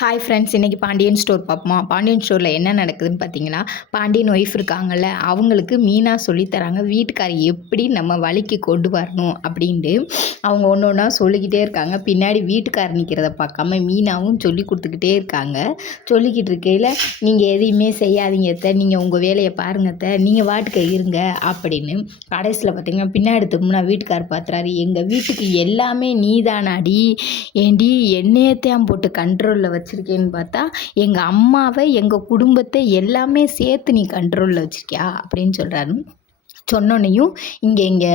Hi friends, இன்றைக்கி Pandian store பார்ப்போமா? பாண்டியன் ஸ்டோரில் என்ன நடக்குதுன்னு பார்த்தீங்கன்னா, பாண்டியன் ஒய்ஃப் இருக்காங்கல்ல, அவங்களுக்கு மீனா சொல்லித்தராங்க வீட்டுக்காரி எப்படி நம்ம வழிக்கு கொண்டு வரணும் அப்படின்ட்டு. அவங்க ஒன்று ஒன்றா சொல்லிக்கிட்டே இருக்காங்க. பின்னாடி வீட்டுக்காரர் நிற்கிறத பார்க்காம மீனாவும் சொல்லி கொடுத்துக்கிட்டே இருக்காங்க. சொல்லிக்கிட்டு இருக்கையில், நீங்கள் எதையுமே செய்யாதீங்க அத்தை, நீங்கள் உங்கள் வேலையை பாருங்க அத்தை, நீங்கள் வாட்டுக்க இருங்க அப்படின்னு. கடைசியில் பார்த்தீங்கன்னா பின்னாடி திரும்பினா வீட்டுக்காரர் பார்த்துறாரு, எங்கள் வீட்டுக்கு எல்லாமே நீதானாடி, ஏண்டி என்னையத்தையும் போட்டு கண்ட்ரோலில் வச்சுருக்கேன்னு பார்த்தா எங்கள் அம்மாவை எங்கள் குடும்பத்தை எல்லாமே சேர்த்து நீ கண்ட்ரோலில் வச்சுருக்கியா அப்படின்னு சொல்கிறாரு. சொன்னோன்னையும் இங்கே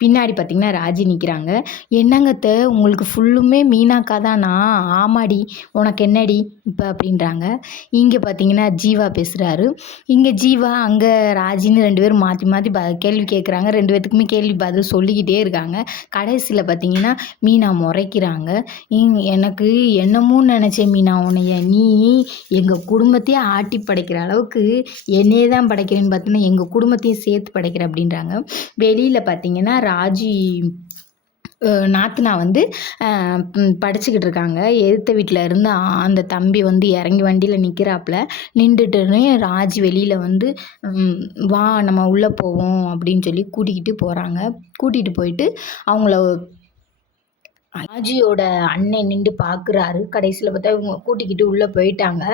பின்னாடி பார்த்திங்கன்னா ராஜி நிற்கிறாங்க. என்னங்கத்த உங்களுக்கு ஃபுல்லுமே மீனாக்கா தானா? ஆமாடி, உனக்கு என்னடி இப்போ அப்படின்றாங்க. இங்கே பார்த்திங்கன்னா ஜீவா பேசுகிறாரு. இங்கே ஜீவா அங்கே ராஜின்னு 2 பேரும் மாற்றி மாற்றி கேள்வி கேட்குறாங்க. 2 பேத்துக்குமே கேள்வி பதில் சொல்லிக்கிட்டே இருக்காங்க. கடைசியில் பார்த்திங்கன்னா மீனா முறைக்கிறாங்க. எனக்கு என்னமோ நினச்சேன் மீனா, உன்னைய நீ எங்கள் குடும்பத்தையே ஆட்டி படைக்கிற அளவுக்கு என்னையே தான் படைக்கிறேன்னு பார்த்தீங்கன்னா எங்கள் குடும்பத்தையும் சேர்த்து படைக்கிற அப்படின்றாங்க. வெளியில் பார்த்தீங்கன்னா ராஜி நாத்தனா வந்து படிச்சுக்கிட்டு இருக்காங்க. எதிர்த்த வீட்டில் இருந்து அந்த தம்பி வந்து இறங்கி வண்டியில் நிற்கிறாப்புல. நின்றுட்டுன்னு ராஜி வெளியில் வந்து வா நம்ம உள்ளே போவோம் அப்படின்னு சொல்லி கூட்டிக்கிட்டு போகிறாங்க. கூட்டிகிட்டு போயிட்டு அவங்கள ஆஜியோட அண்ணன் நின்று பார்க்குறாரு. கடைசியில் பார்த்தா இவங்க கூட்டிக்கிட்டு உள்ளே போயிட்டாங்க.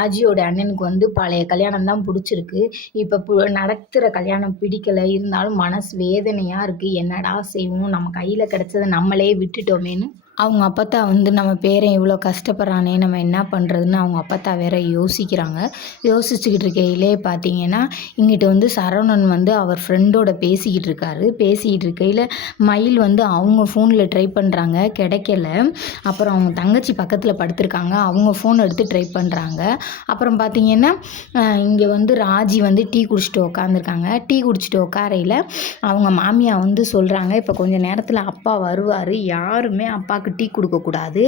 ஆஜியோட அண்ணனுக்கு வந்து பழைய கல்யாணம் தான் பிடிச்சிருக்கு. இப்போ நடத்துகிற கல்யாணம் பிடிக்கலை. இருந்தாலும் மனசு வேதனையாக இருக்குது. என்னடா செய்வோம், நம்ம கையில் கிடச்சதை நம்மளே விட்டுட்டோமேன்னு அவங்க அப்பத்தா வந்து நம்ம பேரன் இவ்வளோ கஷ்டப்படுறானே, நம்ம என்ன பண்ணுறதுன்னு அவங்க அப்பத்தா வேற யோசிக்கிறாங்க. யோசிச்சுக்கிட்டு இருக்கையிலே பார்த்தீங்கன்னா இங்கிட்டு வந்து சரவணன் வந்து அவர் ஃப்ரெண்டோட பேசிக்கிட்டு இருக்காரு. பேசிக்கிட்டு இருக்கையில் மயில் வந்து அவங்க ஃபோனில் ட்ரை பண்ணுறாங்க, கிடைக்கல. அப்புறம் அவங்க தங்கச்சி பக்கத்தில் படுத்திருக்காங்க, அவங்க ஃபோன் எடுத்து ட்ரை பண்ணுறாங்க. அப்புறம் பார்த்தீங்கன்னா இங்கே வந்து ராஜி வந்து டீ குடிச்சிட்டு உட்காந்துருக்காங்க. டீ குடிச்சிட்டு உட்காரையில் அவங்க மாமியா வந்து சொல்கிறாங்க, இப்போ கொஞ்சம் நேரத்தில் அப்பா வருவார், யாருமே அப்பாவுக்கு டீ கொடுக்கக்கூடாது.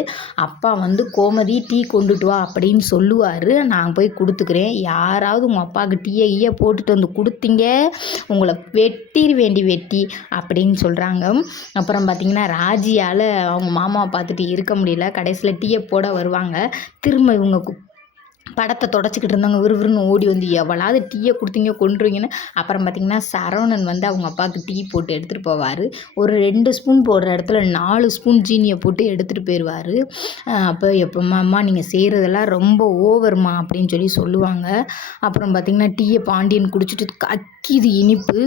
அப்பா வந்து கோமதி டீ கொண்டுட்டு வா அப்படின்னு சொல்லுவார், நான் போய் கொடுத்துக்கிறேன். யாராவது உங்கள் அப்பாவுக்கு டீயை போட்டுட்டு வந்து கொடுத்தீங்க, உங்களை வெட்டி அப்படின்னு சொல்கிறாங்க. அப்புறம் பார்த்திங்கன்னா ராஜியால் அவங்க மாமாவை பார்த்துட்டு இருக்க முடியல. கடைசியில் டீயை போட வருவாங்க. திரும்ப இவங்க படத்தை தொடச்சிக்கிட்டு இருந்தாங்க. விறுவிறுன்னு ஓடி வந்து எவ்வளாவது டீயை கொடுத்தீங்க கொண்டுருவீங்கன்னு. அப்புறம் பார்த்திங்கன்னா சரவணன் வந்து அவங்க அப்பாவுக்கு டீ போட்டு எடுத்துகிட்டு போவார். ஒரு 2 ஸ்பூன் போடுற இடத்துல 4 ஸ்பூன் ஜீனியை போட்டு எடுத்துகிட்டு போயிடுவார். அப்போ எப்போம்மா நீங்கள் செய்கிறதெல்லாம் ரொம்ப ஓவர்மா அப்படின்னு சொல்லுவாங்க. அப்புறம் பார்த்திங்கன்னா டீயை பாண்டியன் குடிச்சிட்டு கக்கிது இனிப்பு.